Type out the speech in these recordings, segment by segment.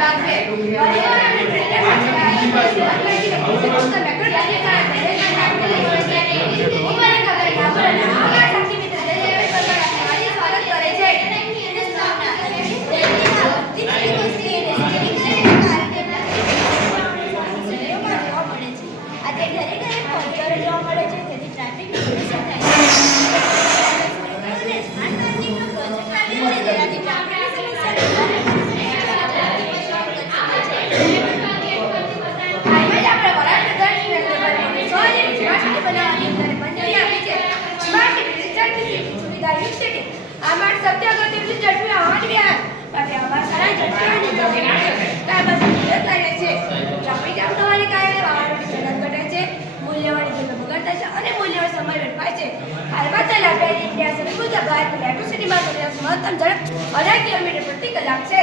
છે પરિવહન અને ટ્રેન સ્વાગત કરે છે આજે ઘરે ઘરે પહોંચવાનો જોવા મળે છે તેથી ટ્રાફિકની સમસ્યા થાય છે સ્માર્ટ પાર્કિંગનો પ્રોજેક્ટ આવ્યો છે જેનાથી ટ્રાફિકની સમસ્યા હાલમાં જ આપણે વડાપ્રધાન શ્રી નરેન્દ્રભાઈ મોદી સો જેવી સ્માર્ટ સિટી બનાવવાની અંદર મંજૂરી આપી છે સ્માર્ટ સિટી ઝડપી સિટી સુવિધાયુક્ત સિટી આ માટે સત્ય ગતિથી ઝડપી વાહન વ્યવહાર માટે અમારા સારા ઝડપી વાહન કાયદા મદદ લાગે છે ટ્રાફિક જામ થવાને કારણે વાહનોની ઝડપ ઘટે છે મૂલ્યવાન ઇંધણનો બગાડ થાય છે અને મૂલ્યવાન સમય વેડફાય છે હાલમાં ચાલ્યા બે ઇન્ડિયા સમિટ મુજબ ભારત મેટ્રો સિટીમાં સરેરાશ મહત્તમ ઝડપ અઢાર કિલોમીટર પ્રતિ કલાક છે.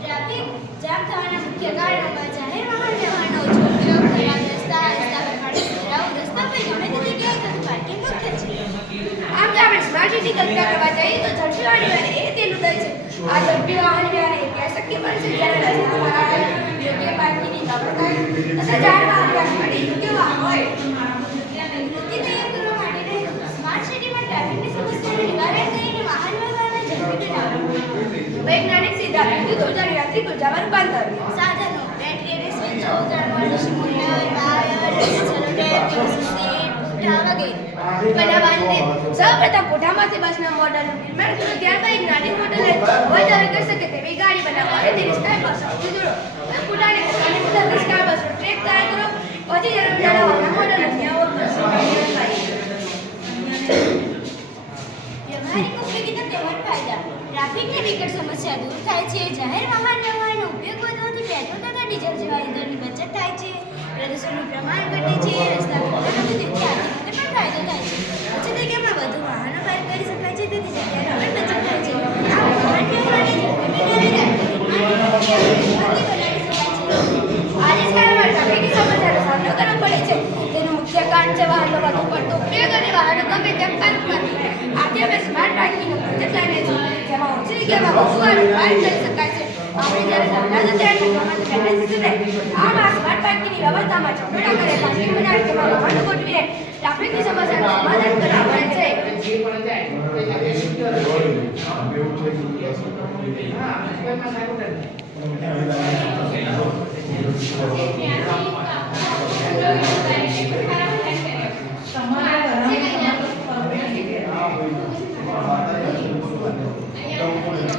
ટ્રાફિક જામ થવાના મુખ્ય કારણોમાં જાહેર વાહન વ્યવહારનો ઓછો ઉપયોગ ખરાબ રસ્તા રસ્તા પર ખાડી સુવિધાઓ રસ્તા પર ગમે તે જગ્યાએ થતું પાર્કિંગ મુખ્ય છે. આમ જો આપણે સ્માર્ટ સિટી કલ્પના કરવા જઈએ તો ઝડપી વાહન વ્યવહાર એ તેનું થાય છે. આ ઝડપી વાહન વ્યવહાર એ ત્યાં શક્ય બને છે જ્યારે રસ્તા સારા હોય, યોગ્ય પાર્કિંગની વ્યવસ્થા હોય તથા જાહેર વાહન વ્યવહાર માટે યોગ્ય વાહન હોય નીતિ તૈયાર કરવા માટે સ્માર્ટ સિટીમાં ટ્રાફિકની સમસ્યાનું નિવારણ કરીને વાહન વ્યવહારને ઝડપી બનાવવું વૈજ્ઞાનિક સિદ્ધાંત વિદ્યુત ઉર્જાનું યાંત્રિક ઉર્જામાં રૂપાંતર સાધનો બેટરી અને સ્વિચ ઉજાડવાનું મોટર વાયર વગેરે. સૌપ્રથમ પુઠામાંથી બસના મોડલનું નિર્માણ કર્યું ત્યારબાદ એક નાની મોડલ હોય તો કરી શકે તેવી ગાડી બનાવો અને તેની સ્કાય બસ જોડો પોતાની મદદથી સ્કાય બસનો ટ્રેક તૈયાર કરો. પછી જરૂર જણાવવાના મોડલ વ્યવહારિક ઉપયોગિતા તેમજ ફાયદા ટ્રાફિકની વિકટ સમસ્યા દૂર થાય છે. જાહેર વાહન વ્યવહારનો ઉપયોગ વધવાથી પેટ્રોલ તથા ડીઝલ જેવા ઇંધણની બચત થાય છે. પ્રદૂષણનું પ્રમાણ ઘટે છે. રસ્તા ફાયદો થાય છે. ઓછી જગ્યામાં વધુ વાહનો પાર્ક કરી શકાય છે. તેથી બચત થાય છે. આજે સમયમાં ટ્રાફિકની સમસ્યાનો સામનો કરવો પડે છે. તેનું મુખ્ય કારણ છે વાહન વધુ પડતો ઉપયોગ અને વાહનો ગમે તેમ પાર્ક કરવી આજે અમે સ્માર્ટ પાર્કિંગનો પ્રોજેક્ટ લાવીએ છીએ જેમાં ઓછી જગ્યામાં વધુ વાહનો પાર્ક કરી શકાય છે. આપણે જ્યારે નાના હતા ત્યારે ગામમાં તો પહેલા શીખ્યું આમ આ સ્માર્ટ પાર્કિંગની વ્યવસ્થામાં ચોકડા કરે પાર્કિંગ બનાવી, તેમાં વાહનો ગોઠવીને ટ્રાફિકની સમસ્યાનું સમાધાન કરવું પડે છે. ઓકે આ છે સ્ટ્રાઇડર્સ તેને અમે એક ટ્રેકની આ એક ખોખાની મદદથી ટ્રેક બનાવ્યો છે તેના પર એક નાની ફોટો લઈને તેની બાજુમાં બે અ, હા, શું આવ્યું? સાબુના બોક્સ બનાવ્યા છે તેને અમે એક remote એનાથી